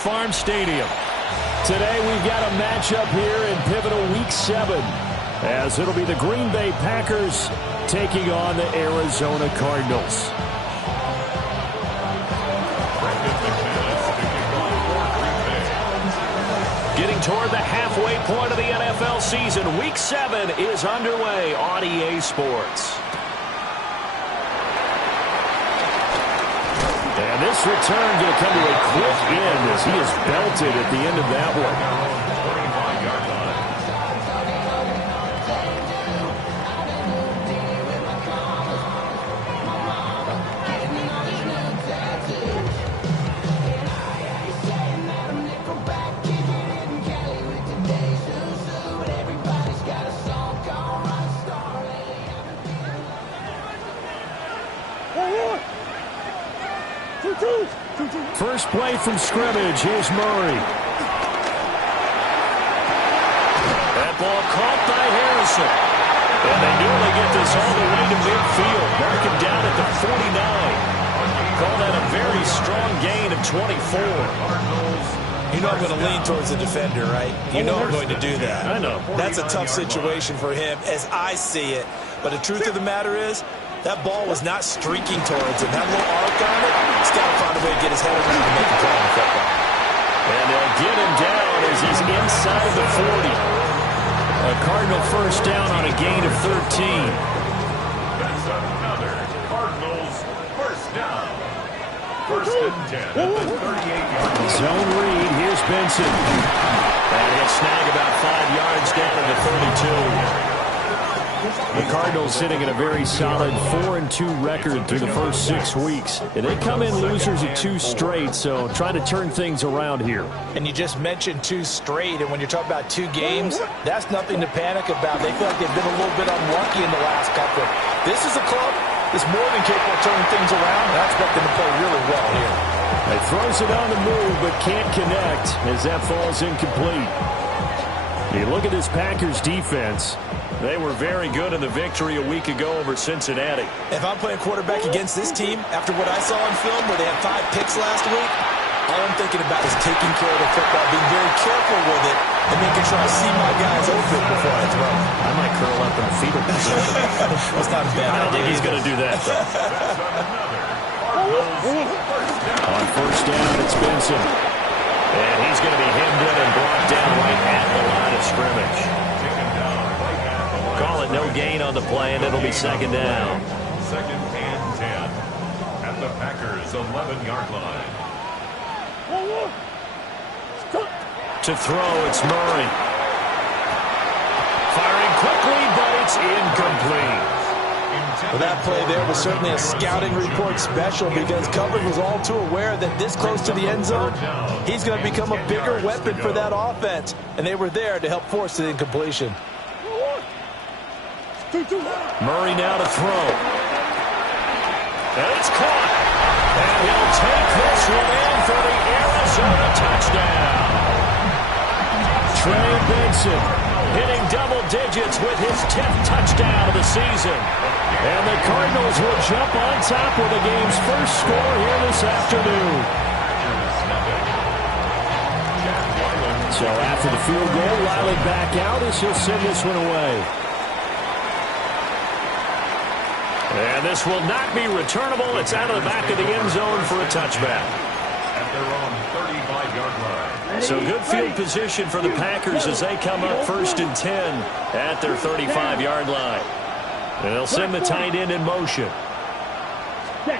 Farm Stadium. Today we've got a matchup here in pivotal Week 7, as it'll be the Green Bay Packers taking on the Arizona Cardinals. Getting toward the halfway point of the NFL season, Week 7 is underway on EA Sports. And this return going to come to a quick end as he is belted at the end of that one. First play from scrimmage. Here's Murray. That ball caught by Harrison. And they nearly get this all the way to midfield. Mark him down at the 49. Call that a very strong gain of 24. You know I'm going to lean towards the defender, right? You know I'm going to do that. I know. That's a tough situation for him as I see it. But the truth of the matter is, that ball was not streaking towards him. That little arc on it, he's got to find a way to get his head around and make a play on the football. And they'll get him down as he's inside the 40. A Cardinal first down on a gain of 13. That's another Cardinals first down. First and 10 at the 38-yard line. Zone read. Here's Benson. And he'll snag about 5 yards down to the 32. The Cardinals sitting at a very solid 4-2 record through the first 6 weeks. And they come in losers of 2 straight, so trying to turn things around here. And you just mentioned 2 straight, and when you're talking about 2 games, that's nothing to panic about. They feel like they've been a little bit unlucky in the last couple. This is a club that's more than capable of turning things around, and I expect them to play really well here. He throws it on the move, but can't connect as that falls incomplete. You look at this Packers defense. They were very good in the victory a week ago over Cincinnati. If I'm playing quarterback against this team, after what I saw on film where they had 5 picks last week, all I'm thinking about is taking care of the football, being very careful with it, and making sure I see my guys open before I throw. I might curl up in the fetal position. That's not a bad idea. I don't think he's going to do that, though. On first down, it's Benson. And he's going to be hemmed in and brought down right at the line of scrimmage. Call it no gain on the play, and it'll be second down. Second and 10 at the Packers' 11-yard line. To throw, it's Murray. Firing quickly, but it's incomplete. Well, that play there was certainly a scouting report special because coverage was all too aware that this close to the end zone, he's going to become a bigger weapon for that offense. And they were there to help force the incompletion. Murray now to throw. And it's caught. And he'll take this one in for the Arizona touchdown. Trey Benson hitting double digits with his 10th touchdown of the season. And the Cardinals will jump on top with the game's first score here this afternoon. So after the field goal, Riley back out as he'll send this one away. And this will not be returnable. It's out of the back of the end zone for a touchback. At their own 35-yard line. So good field position for the Packers as they come up first and 10 at their 35-yard line. And they'll send the tight end in motion.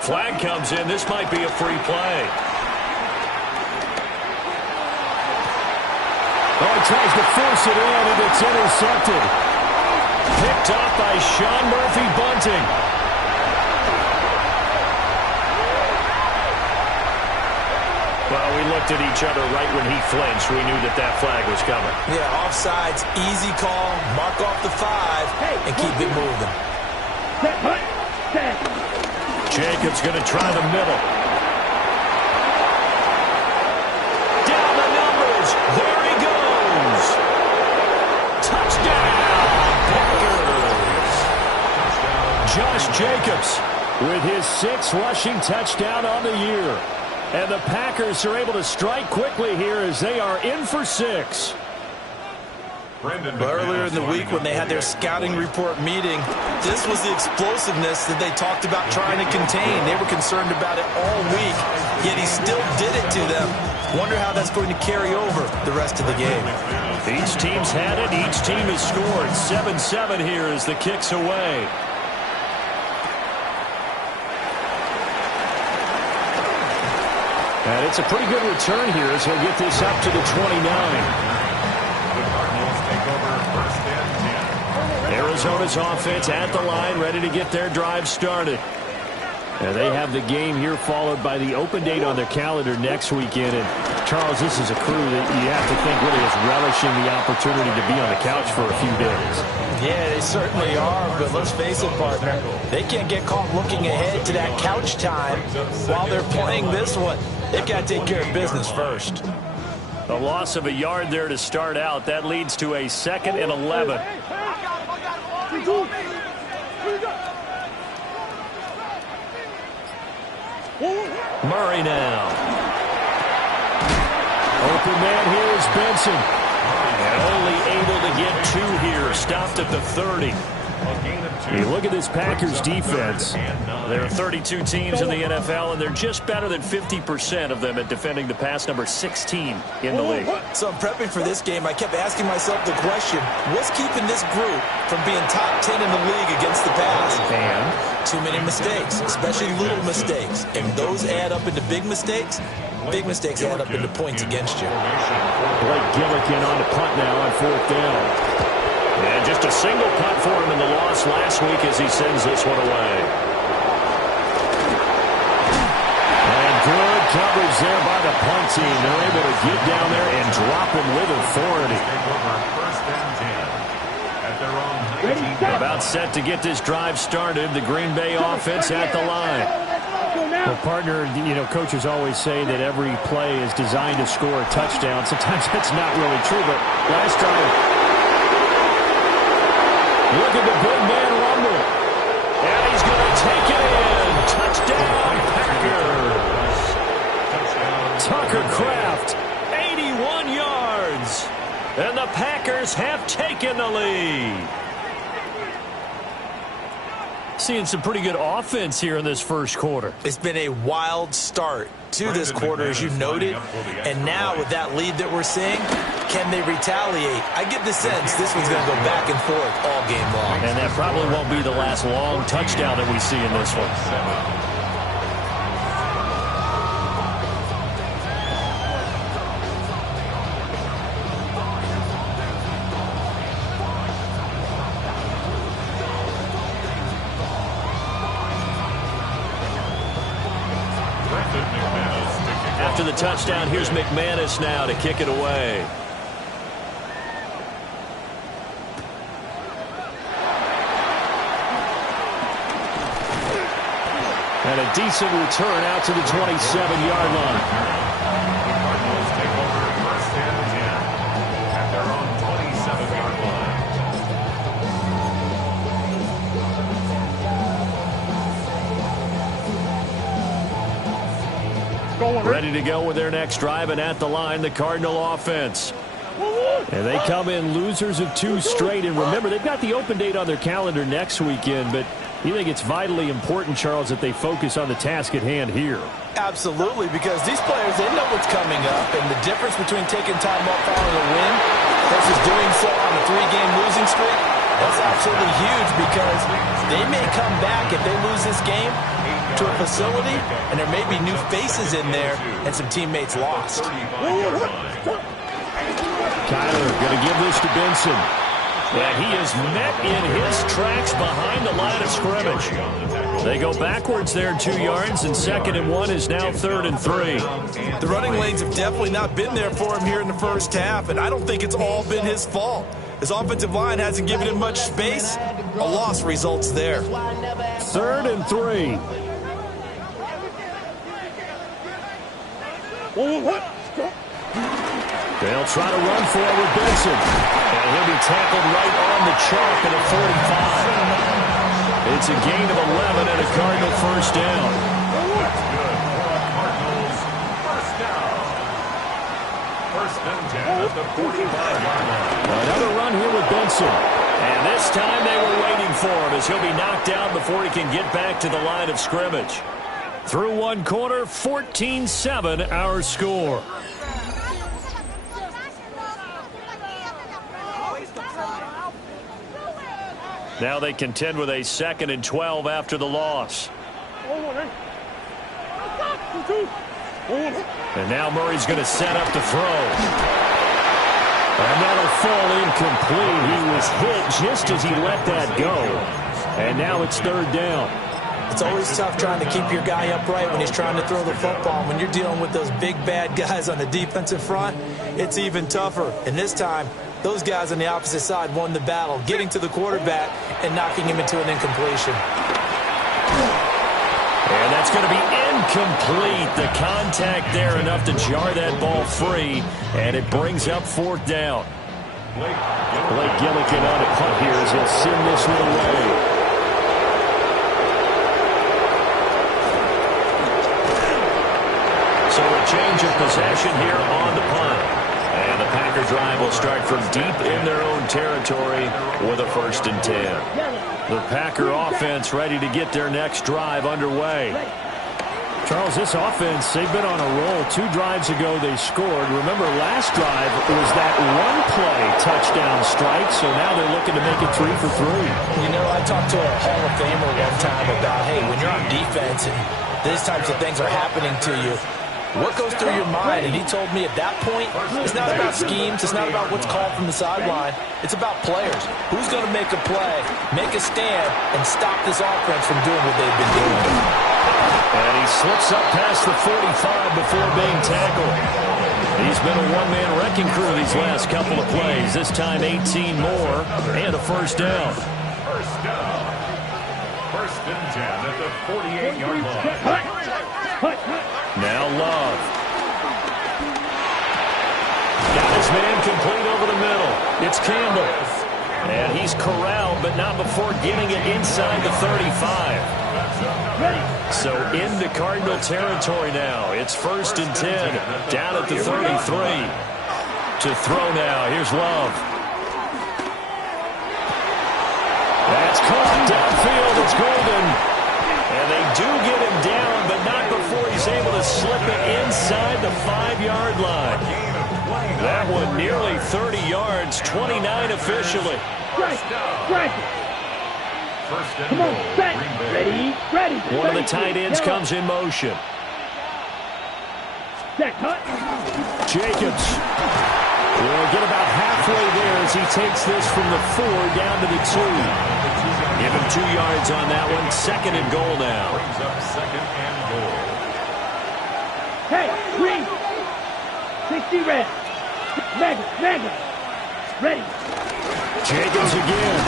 Flag comes in. This might be a free play. Oh, he tries to force it in, and it's intercepted. Picked up by Sean Murphy-Bunting. Well, we looked at each other right when he flinched. We knew that that flag was coming. Yeah, offsides, easy call, mark off the 5, and keep it moving. Jacobs going to try the middle. Down the numbers. There he goes. Touchdown, Packers. Josh Jacobs with his 6th rushing touchdown on the year. And the Packers are able to strike quickly here as they are in for 6. Earlier in the week when they had their scouting report meeting, this was the explosiveness that they talked about trying to contain. They were concerned about it all week, yet he still did it to them. Wonder how that's going to carry over the rest of the game. Each team's had it. Each team has scored. 7-7 here as the kick's away. And it's a pretty good return here as he'll get this up to the 29. Arizona's offense at the line, ready to get their drive started. And they have the game here followed by the open date on their calendar next weekend. And Charles, this is a crew that you have to think really is relishing the opportunity to be on the couch for a few days. Yeah, they certainly are, but let's face it, partner. They can't get caught looking ahead to that couch time while they're playing this one. They've got to take care of business first. A loss of a yard there to start out. That leads to a 2nd and 11. Murray now. Open man here is Benson. And only able to get 2 here. Stopped at the 30. You look at this Packers defense. There are 32 teams in the NFL, and they're just better than 50% of them at defending the pass, number 16 in the league. So I'm prepping for this game. I kept asking myself the question, what's keeping this group from being top 10 in the league against the pass? And too many mistakes, especially little mistakes. And those add up into big mistakes add up into points against you. Blake Gillikin on the punt now on 4th down. And just a single punt for him in the loss last week as he sends this one away. And good coverage there by the punt team. They're able to get down there and drop him with authority. About set to get this drive started. The Green Bay offense at the line. Well, partner, you know, coaches always say that every play is designed to score a touchdown. Sometimes that's not really true, but last time... Look at the big man rumble. And he's going to take it in. Touchdown, Packers. Tucker Kraft, 81 yards. And the Packers have taken the lead. Seeing some pretty good offense here in this first quarter. It's been a wild start to this quarter, as you noted. And now with that lead that we're seeing, can they retaliate? I get the sense this one's going to go back and forth all game long. And that probably won't be the last long touchdown that we see in this one. After the touchdown, here's McManus now to kick it away. And a decent return out to the 27-yard line. The Cardinals take over 1st and 10 at their own 27-yard line. Ready to go with their next drive, and at the line, the Cardinal offense. And they come in losers of 2 straight. And remember, they've got the open date on their calendar next weekend, but you think it's vitally important, Charles, that they focus on the task at hand here? Absolutely, because these players, they know what's coming up, and the difference between taking time off following a win versus doing so on a 3-game losing streak, that's absolutely huge, because they may come back if they lose this game to a facility, and there may be new faces in there and some teammates lost. Kyler going to give this to Benson. And he is met in his tracks behind the line of scrimmage. They go backwards there 2 yards, and 2nd and 1 is now 3rd and 3. The running lanes have definitely not been there for him here in the first half, and I don't think it's all been his fault. His offensive line hasn't given him much space. A loss results there. 3rd and 3. They'll try to run for it with Benson. And he'll be tackled right on the chalk at a 45. It's a gain of 11 and a Cardinal first down. That's good. Cardinals First and 10 at the 45-yard line. Another run here with Benson. And this time they were waiting for him as he'll be knocked down before he can get back to the line of scrimmage. Through one quarter, 14-7 our score. Now they contend with a 2nd and 12 after the loss. And now Murray's going to set up to throw. And that'll fall incomplete. He was hit just as he let that go. And now it's 3rd down. It's always tough trying to keep your guy upright when he's trying to throw the football. When you're dealing with those big, bad guys on the defensive front, it's even tougher. And this time, those guys on the opposite side won the battle, getting to the quarterback and knocking him into an incompletion. And that's going to be incomplete. The contact there enough to jar that ball free, and it brings up 4th down. Blake Gillikin on a punt here as he'll send this one away. So a change of possession here on the punt. And the Packer drive will start from deep in their own territory with a 1st and 10. The Packer offense ready to get their next drive underway. Charles, this offense, they've been on a roll. 2 drives ago they scored. Remember, last drive was that one-play touchdown strike, so now they're looking to make it 3 for 3. You know, I talked to a Hall of Famer one time about, hey, when you're on defense and these types of things are happening to you, what goes through your mind? And he told me at that point, it's not about schemes. It's not about what's called from the sideline. It's about players. Who's going to make a play, make a stand, and stop this offense from doing what they've been doing? And he slips up past the 45 before being tackled. He's been a one-man wrecking crew these last couple of plays. This time 18 more and a 1st down. First down. 1st and 10 at the 48-yard line. Now Love. Got his man complete over the middle. It's Campbell. And he's corralled, but not before getting it inside the 35. So into Cardinal territory now. It's 1st and 10. Down at the 33. To throw now. Here's Love. That's caught downfield. It's Golden. And they do get him down, but not before he's able to slip it inside the 5-yard line. That one nearly 30 yards, 29 officially. Come on, set, ready. One of the tight ends comes in motion. Set, cut. Jacobs will get about halfway there as he takes this from the 4 down to the 2. Give him 2 yards on that one. 2nd and goal now. Brings up 2nd and goal. Hey, green. 60 red. Mega. Ready. Jacobs again.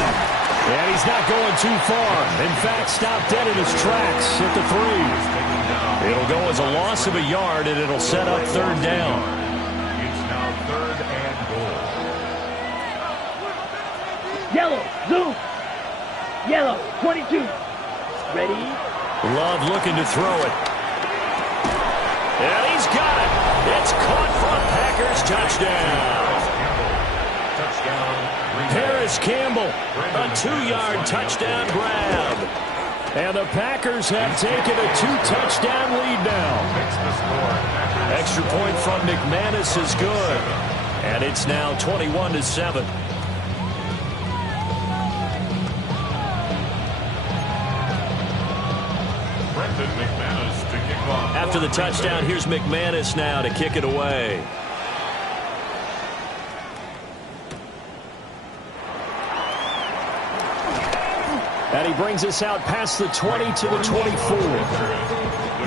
And he's not going too far. In fact, stopped dead in his tracks at the 3. It'll go as a loss of a yard, and it'll set up 3rd down. It's now 3rd and goal. Yellow, zoom. Yellow, 22. Ready. Love looking to throw it. And he's got it. It's caught for a Packers touchdown. Harris Campbell, a 2-yard touchdown grab. And the Packers have taken a 2-touchdown lead now. Extra point from McManus is good. And it's now 21-7. After the touchdown, here's McManus now to kick it away. And he brings us out past the 20 to the 24. The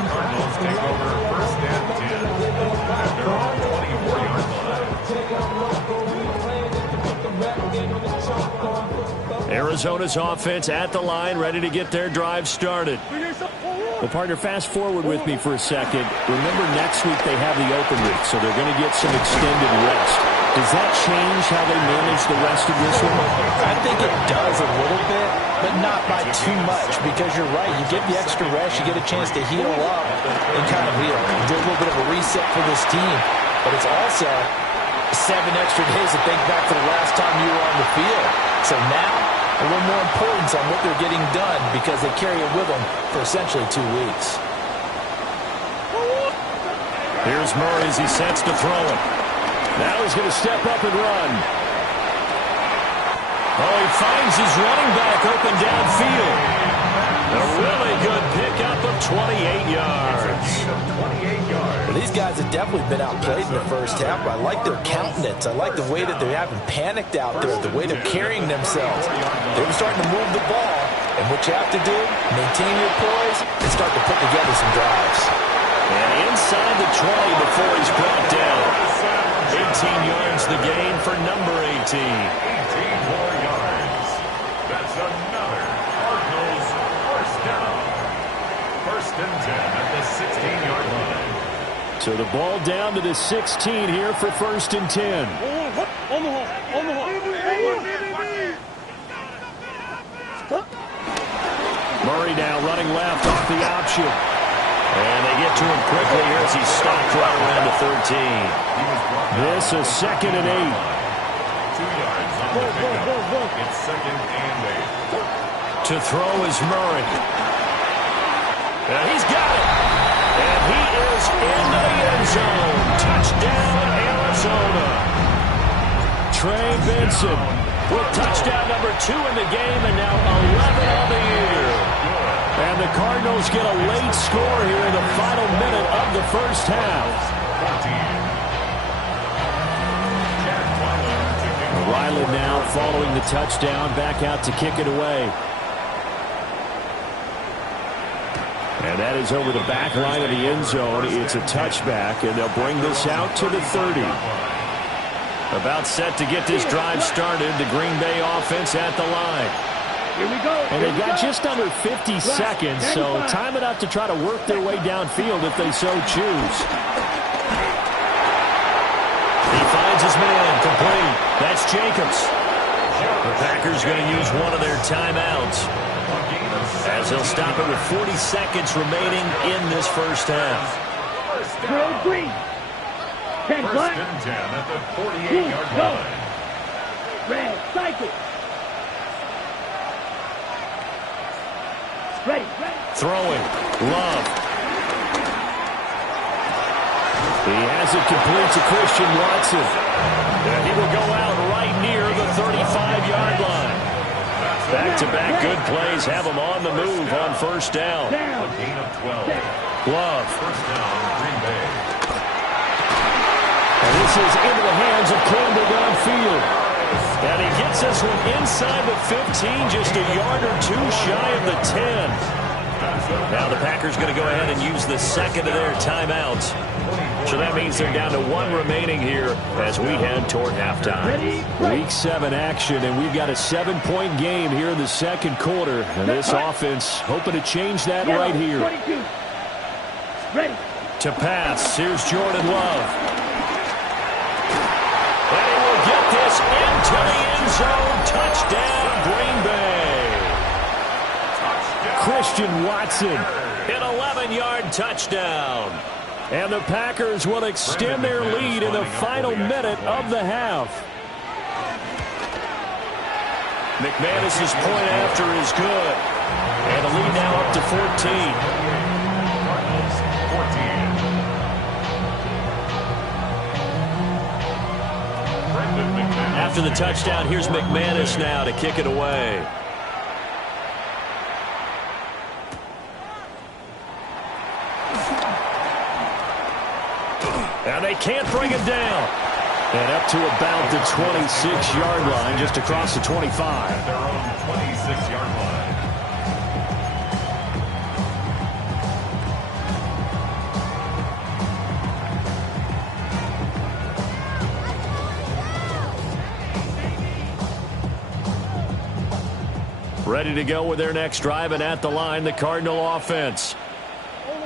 Cardinals take over 1st and 10 at their own 24-yard line. Arizona's offense at the line, ready to get their drive started. Well, partner, fast forward with me for a second. Remember, next week they have the open week, so they're going to get some extended rest. Does that change how they manage the rest of this one? I think it does a little bit, but not by too much, because you're right. You get the extra rest, you get a chance to heal up and kind of do a little bit of a reset for this team. But it's also 7 extra days to think back to the last time you were on the field. So now, a little more importance on what they're getting done because they carry it with them for essentially 2 weeks. Here's Murray as he sets to throw it. Now he's going to step up and run. Oh, he finds his running back open downfield. A really good pickup of 28 yards. Well, these guys have definitely been outplayed in the first half, but I like their countenance. I like the way that they're having panicked out there, the way they're carrying themselves. They're starting to move the ball, and what you have to do, maintain your poise and start to put together some drives. And inside the 20 before he's brought down. 18 yards the gain for number 18. 18 more yards. That's another Cardinals first down. First and 10 at the 16-yard line. So the ball down to the 16 here for first and 10. Murray now running left off the option. And they get to him quickly here as he's stopped right around the 13. This is second and 8. 2 yards on the pickup. It's second and 8. To throw is Murray. And he's got it. And he is into the end zone. Touchdown, Arizona. Trey Benson with touchdown number 2 in the game and now 11 on the year. And the Cardinals get a late score here in the final minute of the first half. Ryland now following the touchdown, back out to kick it away. And that is over the back line of the end zone. It's a touchback, and they'll bring this out to the 30. About set to get this drive started. The Green Bay offense at the line. Here we go. And they've got just under 50 seconds, so time enough to try to work their way downfield if they so choose. He finds his man, complete. That's Jacobs. The Packers going to use one of their timeouts, as they'll stop it with 40 seconds remaining in this first half. Drill green. 10 First black. and 10 at the 48-yard line. Red, cycle. Ready. Throwing. Love. He has it complete to Christian Watson. And he will go out right near the 35-yard line. Back-to-back good plays have him on the move on first down. A gain of 12. Love. First down, Green Bay. And this is into the hands of Campbell downfield. And he gets this one inside the 15, just a yard or two shy of the 10. Now the Packers going to go ahead and use the second of their timeouts. So that means they're down to 1 remaining here as we head toward halftime. Week 7 action, and we've got a 7-point game here in the second quarter. And this offense hoping to change that right here. 22. Ready. To pass, here's Jordan Love. And he will get this into the end zone. Touchdown, Green Bay. Christian Watson, an 11-yard touchdown. And the Packers will extend their lead in the final minute of the half. McManus's point after is good. And the lead now up to 14. After the touchdown, here's McManus now to kick it away. And they can't bring him down. And up to about the 26-yard line, just across the 25. At their own 26-yard line. Ready to go with their next drive, and at the line, the Cardinal offense.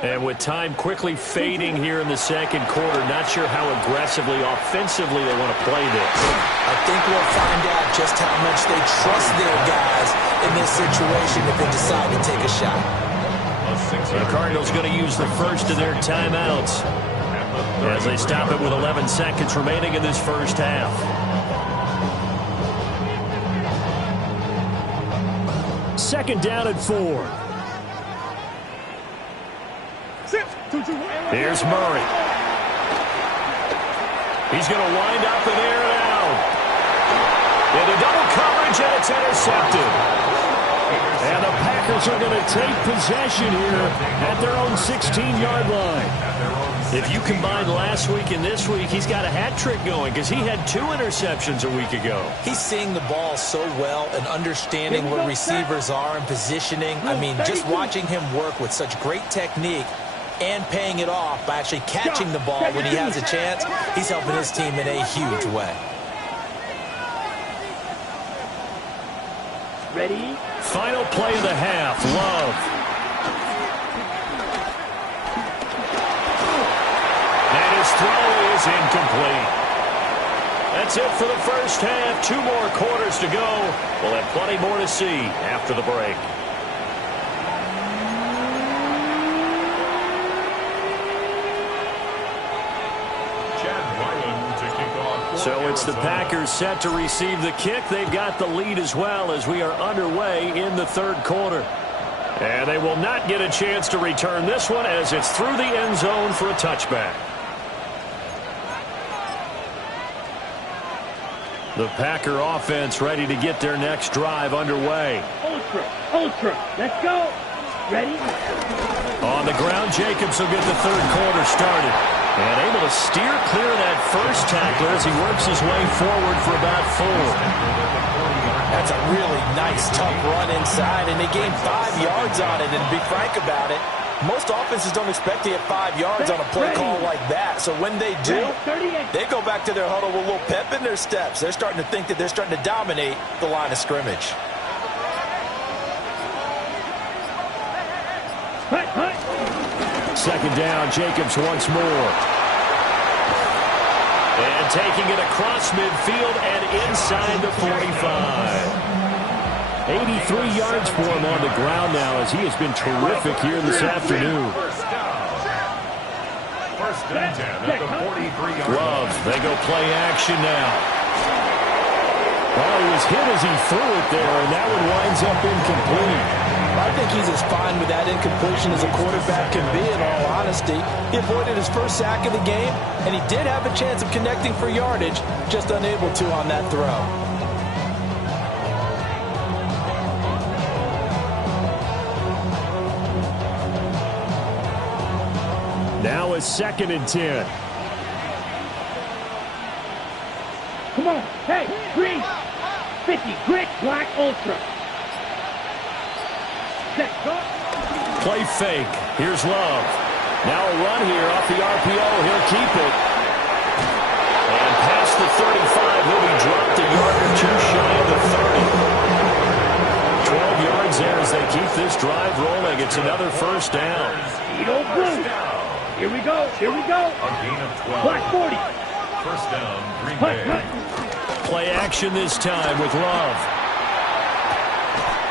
And with time quickly fading here in the second quarter, not sure how aggressively, offensively they want to play this. I think we'll find out just how much they trust their guys in this situation if they decide to take a shot. The Cardinals going to use the first of their timeouts. as they stop it with 11 seconds remaining in this first half. Second down and 4. Here's Murray. He's going to wind up and air it out. Into double coverage, and it's intercepted. And the Packers are going to take possession here at their own 16-yard line. If you combine last week and this week, he's got a hat trick going because he had 2 interceptions a week ago. He's seeing the ball so well and understanding where receivers are and positioning. I mean, just watching him work with such great technique and paying it off by actually catching the ball when he has a chance, he's helping his team in a huge way. Ready? Final play of the half, Love. And his throw is incomplete. That's it for the first half. 2 more quarters to go. We'll have plenty more to see after the break. So it's the Packers set to receive the kick. They've got the lead as well as we are underway in the third quarter. And they will not get a chance to return this one as it's through the end zone for a touchback. The Packer offense ready to get their next drive underway. Ultra, let's go. Ready? On the ground, Jacobs will get the third quarter started. And able to steer clear of that first tackler as he works his way forward for about 4. That's a really nice, tough run inside, and they gained 5 yards on it. And to be frank about it, most offenses don't expect to get 5 yards on a play call like that. So when they do, they go back to their huddle with a little pep in their steps. They're starting to think that they're starting to dominate the line of scrimmage. Second down, Jacobs once more. And taking it across midfield and inside the 45. 83 yards for him on the ground now as he has been terrific here this afternoon. First and 10 at the 43-yard line. Love, they go play action now. Well, he was hit as he threw it there, and that one winds up incomplete. I think he's as fine with that incompletion as a quarterback can be, in all honesty. He avoided his first sack of the game, and he did have a chance of connecting for yardage, just unable to on that throw. Now it's 2nd and 10. Come on. Hey, green. 50, grit, black, ultra. Set, go. Play fake. Here's Love. Now a run here off the RPO. He'll keep it. And past the 35, he'll be dropped a yard or 2 shy of the 30. 12 yards there as they keep this drive rolling. It's another first down. Edo blue. Here we go. Here we go. A gain of 12. Black 40. First down, Green Bay. Play action this time with Love.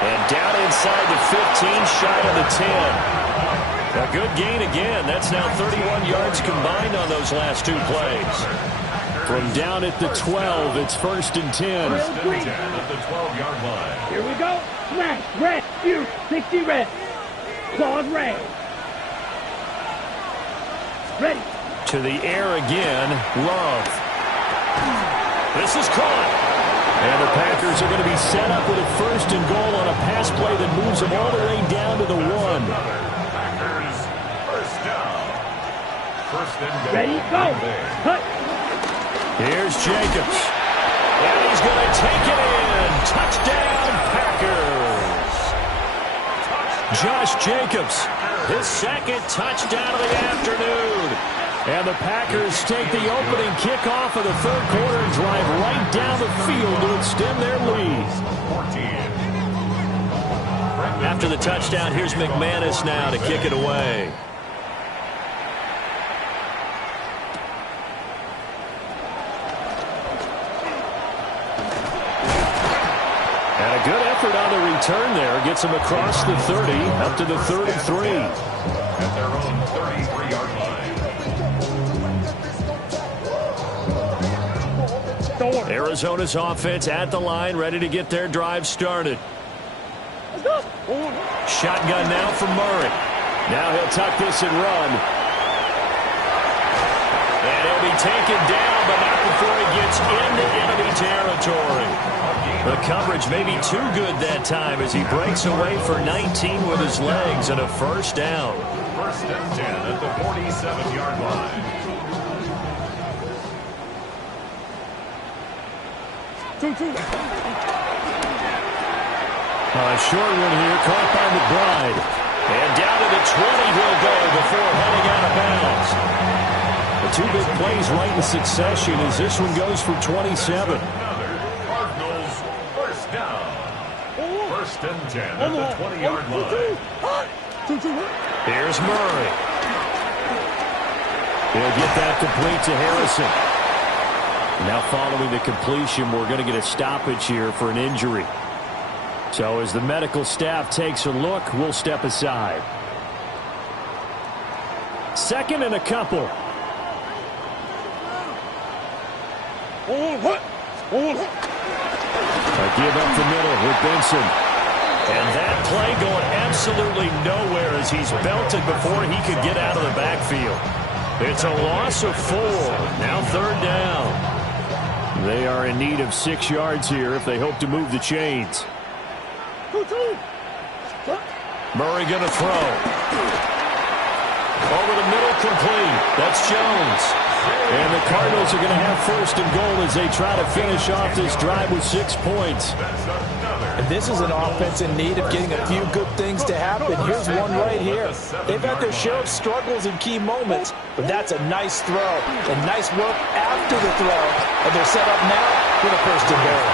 And down inside the 15, shy of the 10. A good gain again. That's now 31 yards combined on those last 2 plays. From down at the 12, it's 1st and 10. First and 10 at the 12-yard line. Here we go. Smash, red, you, 60 red. Claws red. Ready. To the air again, Love. This is caught. And the Packers are going to be set up with a 1st and goal on a pass play that moves them all the way down to the 1. Packers, first down. First and goal. Ready, go. Cut. Here's Jacobs. And he's going to take it in. Touchdown, Packers. Josh Jacobs, his 2nd touchdown of the afternoon. And the Packers take the opening kickoff of the third quarter and drive right down the field to extend their lead. 14. After the touchdown, here's McManus now to kick it away. And a good effort on the return there. Gets him across the 30, up to the 33. At their own 33-yard line. Arizona's offense at the line, ready to get their drive started. Shotgun now for Murray. Now he'll tuck this and run. And he'll be taken down, but not before he gets into enemy territory. The coverage may be too good that time as he breaks away for 19 with his legs and a first down. First and 10 at the 47-yard line. A short one here, caught by McBride. And down to the 20 he'll go before heading out of bounds. The two big plays right in succession as this one goes for 27. Another Cardinals first down. First and 10 at the 20-yard line. Here's Murray. He'll get that complete to Harrison. Now following the completion, we're going to get a stoppage here for an injury. So as the medical staff takes a look, we'll step aside. Second and a couple. A give up the middle with Benson. And that play going absolutely nowhere as he's belted before he could get out of the backfield. It's a loss of 4. Now third down. They are in need of 6 yards here if they hope to move the chains. Murray going to throw. Over the middle, complete. That's Jones. And the Cardinals are going to have first and goal as they try to finish off this drive with 6 points. And this is an offense in need of getting a few good things to happen. Here's one right here. They've had their share of struggles in key moments, but that's a nice throw. And nice work after the throw. And they're set up now with a first and goal.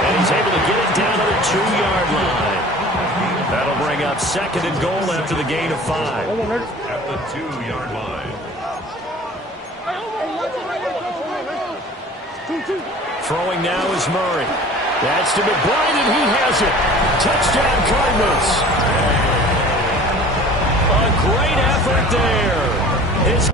And he's able to get it down to the 2-yard line. That'll bring up second and goal after the gain of 5. At the 2-yard line. Throwing now is Murray. That's to McBride, and he has it. Touchdown, Cardinals. A great effort there. His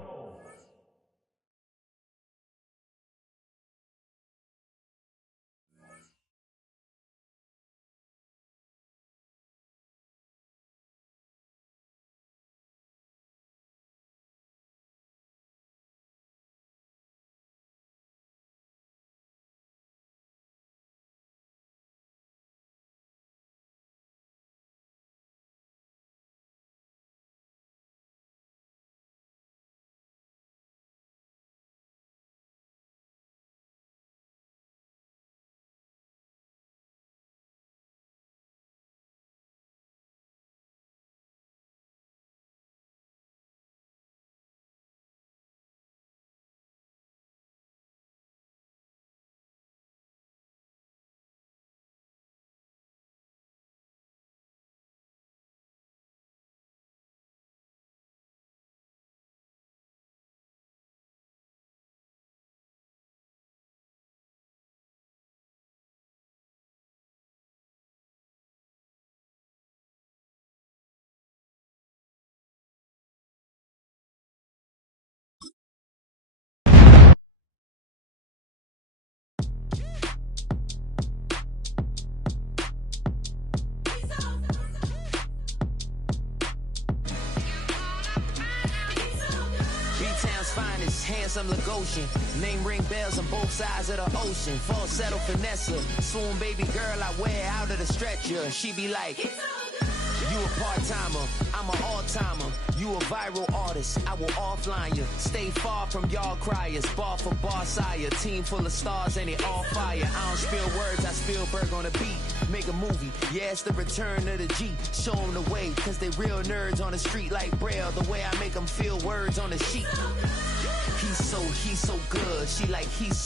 Handsome Lagosian, name ring bells on both sides of the ocean. Falsetto finesse, swoon baby girl I wear out of the stretcher. She be like, you a part-timer, I'm an all-timer. You a viral artist, I will offline you. Stay far from y'all criers, bar for bar sire. Team full of stars and it all fire. I don't spill words, I Spielberg on a beat. Make a movie, yeah, it's the return of the G. Show them the way, cause they real nerds on the street like Braille. The way I make them feel words on the sheet. He's so good, she like he's